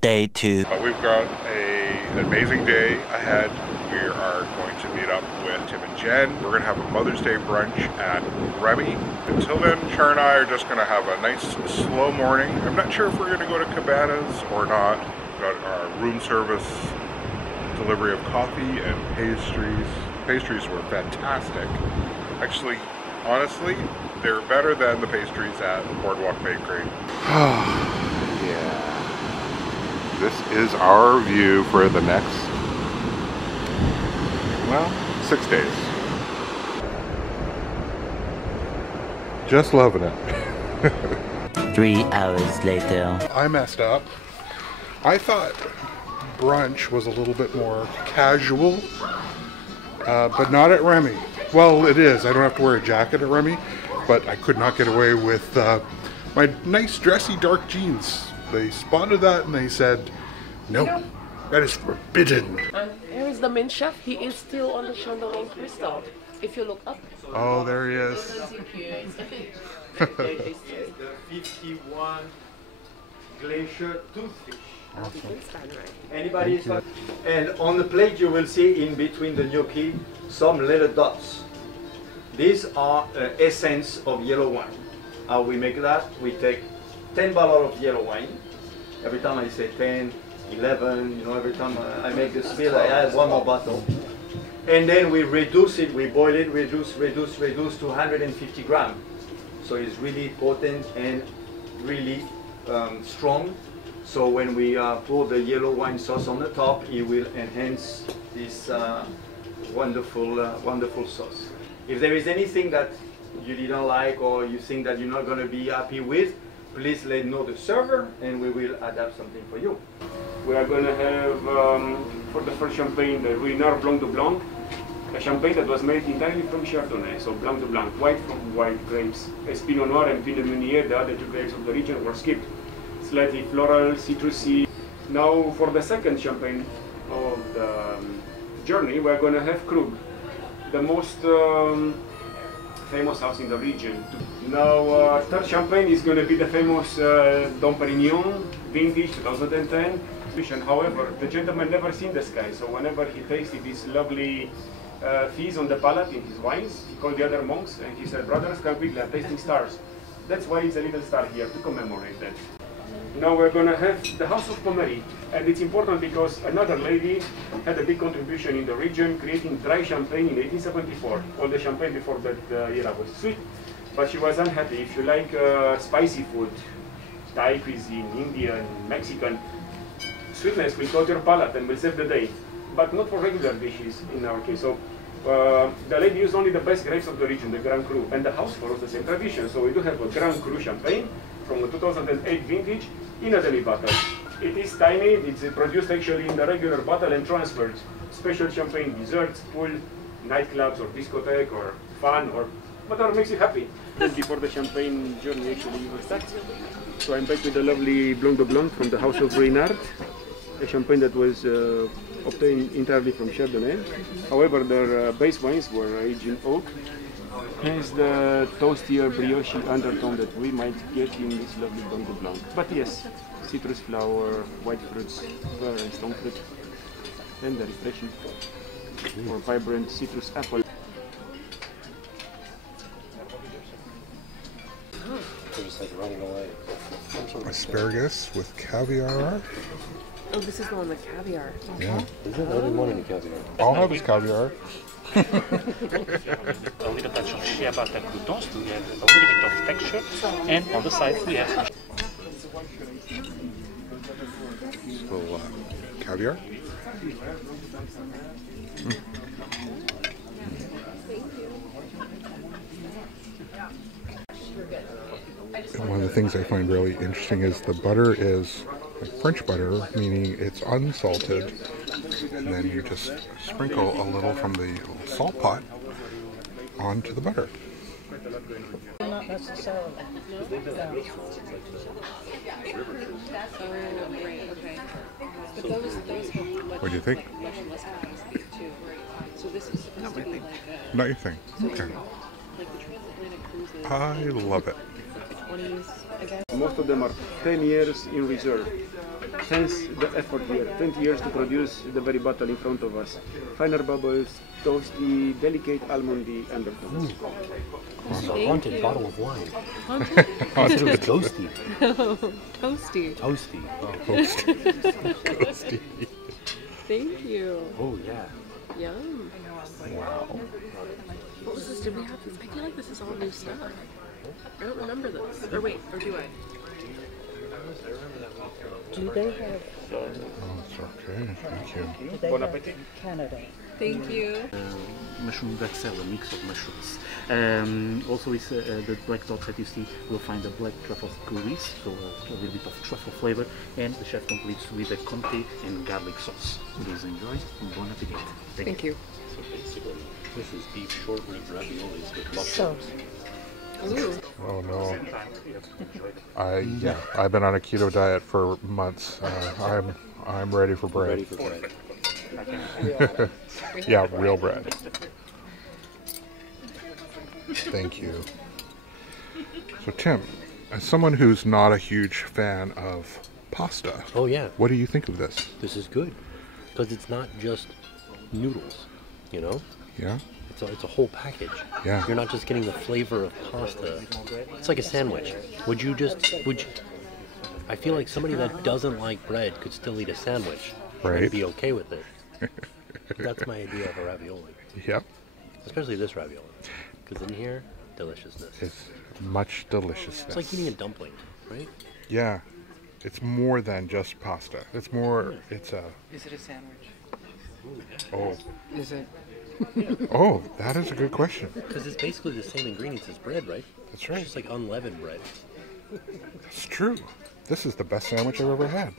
Day 2. We've got an amazing day ahead. We are going to meet up with Tim and Jen. We're going to have a Mother's Day brunch at Remy. Until then, Char and I are just going to have a nice slow morning. I'm not sure if we're going to go to Cabanas or not. We've got our room service delivery of coffee and pastries. Pastries were fantastic. Actually, honestly, they're better than the pastries at Boardwalk Bakery. Yeah. This is our view for the next, well, 6 days. Just loving it. 3 hours later. I messed up. I thought brunch was a little bit more casual, but not at Remy. Well, it is. I don't have to wear a jacket at Remy, but I could not get away with my nice dressy dark jeans. They spotted that and they said, no, that is forbidden. And here is the main chef. He is still on the chandelier crystal. If you look up. Oh, there he is. The 51 glacier toothfish. Awesome. Anybody? And on the plate you will see in between the gnocchi some little dots. These are essence of yellow wine. How we make that? We take 10 bottles of yellow wine. Every time I say 10, 11, you know, every time I make the spill, I add one more bottle. And then we reduce it, we boil it, reduce to 150 grams. So it's really potent and really strong. So when we pour the yellow wine sauce on the top, it will enhance this wonderful sauce. If there is anything that you didn't like or you think that you're not going to be happy with, please let know the server and we will adapt something for you. We are going to have, for the first champagne, the Ruinart Blanc de Blanc, a champagne that was made entirely from Chardonnay, so Blanc de Blanc, white from white grapes. As Pinot Noir and Pinot Meunier, the other two grapes of the region, were skipped. Slightly floral, citrusy. Now for the second champagne of the journey, we are going to have Krug, the most famous house in the region. Now third champagne is going to be the famous Dom Perignon, vintage 2010. However, the gentleman never seen the sky, so whenever he tasted this lovely fizz on the palate in his wines, he called the other monks and he said, brothers, come quickly, I'm tasting stars. That's why it's a little star here, to commemorate that. Now we're going to have the House of Pommery, and it's important because another lady had a big contribution in the region, creating dry champagne in 1874. All the champagne before that era was sweet, but she was unhappy. If you like spicy food, Thai cuisine, Indian, Mexican, sweetness will coat your palate and will save the day, but not for regular dishes in our case. So the lady used only the best grapes of the region, the Grand Cru, and the house follows the same tradition. So we do have a Grand Cru champagne from the 2008 vintage in a demi bottle. It is tiny, it's produced actually in the regular bottle and transferred. Special champagne, desserts, pool, nightclubs or discotheque or fun or whatever makes you happy. Just before the champagne journey actually starts. So I'm back with the lovely Blanc de Blanc from the House of Ruinart, a champagne that was obtained entirely from Chardonnay. However, their base wines were aged in oak. Hence the toastier brioche undertone that we might get in this lovely Blanc de Blanc. But yes, citrus flower, white fruits, pear and stone fruit, and the refreshing or vibrant citrus apple. Just like running away. Asparagus with caviar. Oh, this is the one with caviar. Yeah. Is it? I didn't want any caviar. All I have is caviar. A little touch of shea butter croutons to get a little bit of texture, and on the side we have So, caviar. One of the things I find really interesting is the butter is like French butter, meaning it's unsalted, and then you just sprinkle a little from the salt pot onto the butter. Not necessarily. What do you think? Not your thing. Okay. I love it. Most of them are 10 years in reserve. Hence the effort here. 20 years to produce the very bottle in front of us. Finer bubbles, toasty, delicate almondy undertones. Also, a haunted bottle of wine. Haunted? It was toasty. Toasty. Toasty. Oh, Toasty. Thank you. oh yeah. Yum. Wow. What was this? Did we have this? I feel like this is all new stuff. I don't remember this. Or wait, or do I? Do they have Oh, it's okay. Thank you. do they Bon have appetit. Canada? Thank you. Mushroom DCL, a mix of mushrooms. Also, with the black dots that you see, we'll find a black truffle grease, so a little bit of truffle flavor, and the chef completes with a comté and garlic sauce. Please enjoy. Bon appetit. Thank you. So basically, this is beef short rib raviolis with So, mushrooms. Ooh. Oh no. I've been on a keto diet for months. I'm ready for bread. Ready for bread. Yeah, real bread. Thank you. So Tim, as someone who's not a huge fan of pasta, Oh yeah, what do you think of this? this is good because it's not just noodles. You know, Yeah? it's a whole package. Yeah. You're not just getting the flavor of pasta. It's like a sandwich. Would you? I feel like somebody that doesn't like bread could still eat a sandwich Right. and be okay with it. That's my idea of a ravioli, Yep. especially this ravioli. Because in here, deliciousness. It's much deliciousness. It's like eating a dumpling, right? Yeah. It's more than just pasta. It's more, it's a, Is it a sandwich? oh, Is it? oh, that is a good question. Because it's basically the same ingredients as bread, right? That's right. It's just like unleavened bread. It's true. This is the best sandwich I've ever had.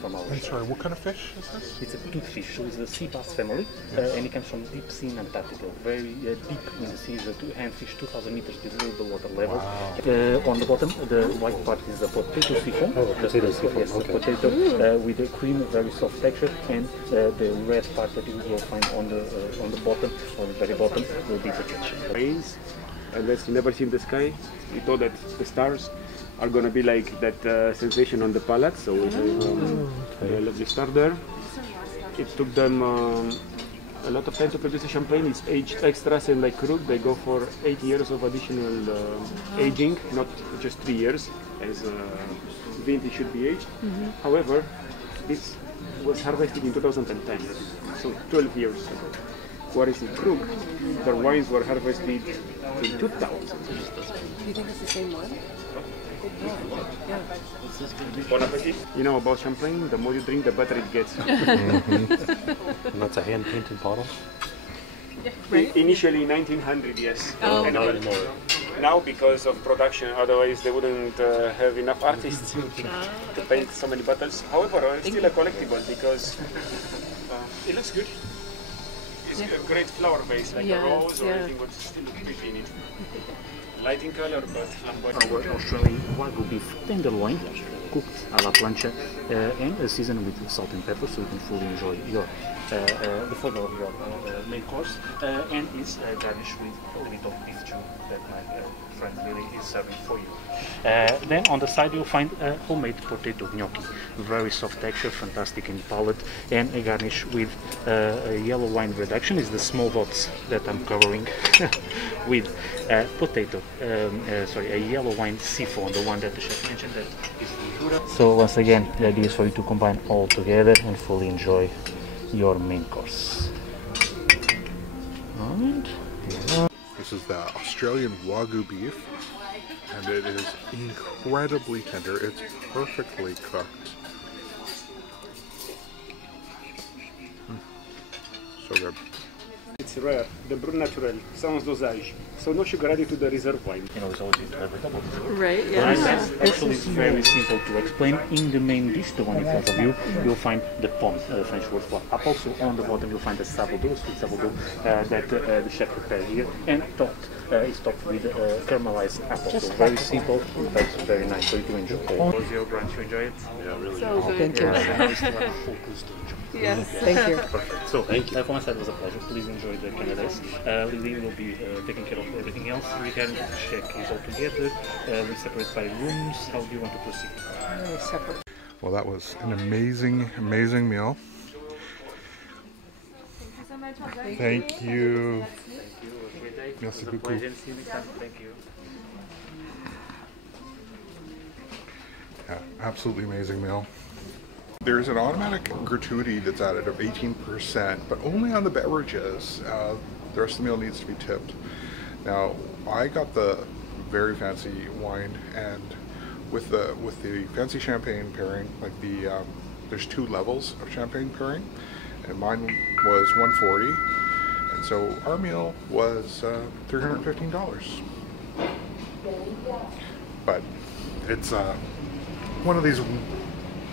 From our I'm sorry, what kind of fish is this? It's a kingfish, so it's a sea bass family, and it comes from deep sea in Antarctica, very deep in the sea, and fish 2,000 meters below the water level. On the bottom, the white part is a potato siphon. Oh, potato siphon, Yes, okay. potato with a cream, very soft texture, and the red part that you will find on the bottom, on the very bottom, will be the ketchup. Rains, unless you never see the sky, we thought that the stars are gonna be like that sensation on the palate. So we have a lovely star there. It took them a lot of time to produce a champagne. It's aged extras and like Krug, they go for 8 years of additional aging, not just 3 years as vintage should be aged. However, this was harvested in 2010, so 12 years ago. Whereas in Krug, their wines were harvested in 2000. Do you think it's the same one? Yeah. Bon appetit. You know about champagne, the more you drink, the better it gets. And that's a hand-painted bottle? Initially 1900, yes. Oh. And Not anymore. now because of production, otherwise they wouldn't have enough artists to paint so many bottles. However, it's still a collectible because it looks good. It's a great flower base, like Yeah, a rose or yeah. anything would still look pretty in it. Light in color, but Our Australian Wagyu beef tenderloin, cooked a la plancha, and seasoned with salt and pepper, so you can fully enjoy your the flavor of your main course, and it's garnished with a little bit of beef stew that my friend Lily is serving for you. Then on the side you'll find a homemade potato gnocchi, very soft texture, fantastic in palate, and a garnish with a yellow wine reduction. Is the small dots that I'm covering with potato, a yellow wine siphon, the one that the chef mentioned that is the Jura. So once again, the idea is for you to combine all together and fully enjoy your main course. And This is the Australian Wagyu beef, and it is incredibly tender. It's perfectly cooked. So good. it's rare. The Brut Naturel, sans dosage. So no sugar added to the reserve wine. you know, it's always good to have a double. Right, Right, yeah. that's actually very simple to explain. In the main dish, the one in front of you, you'll find the pomme, French word for apple. So on the bottom, you'll find the sourdough, sweet sourdough that the chef prepared here, and is topped with caramelized apple. So very simple, but very nice. So you can enjoy. Was your brunch? You enjoy it? Yeah, really. So good. Thank you. Now we still have a full course to enjoy. Yes. Thank you. Perfect. So, for my side, it was a pleasure. Please enjoy the Canada's. Lily will be taking care of everything else. Regarding the check is all together. We separate by rooms. How do you want to proceed? Separate. Well, that was an amazing, amazing meal. Thank you. Merci beaucoup. Thank you. Yeah, absolutely amazing meal. There's an automatic gratuity that's added of 18%, but only on the beverages. The rest of the meal needs to be tipped. Now, I got the very fancy wine, and with the fancy champagne pairing, like there's 2 levels of champagne pairing, and mine was $140, and so our meal was $315. But it's one of these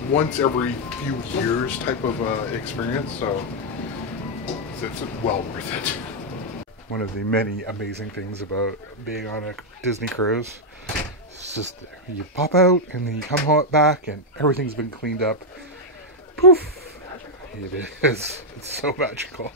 once every few years type of experience, so it's well worth it. One of the many amazing things about being on a Disney cruise, it's just you pop out and then you come back and everything's been cleaned up. Poof! It is. It's so magical.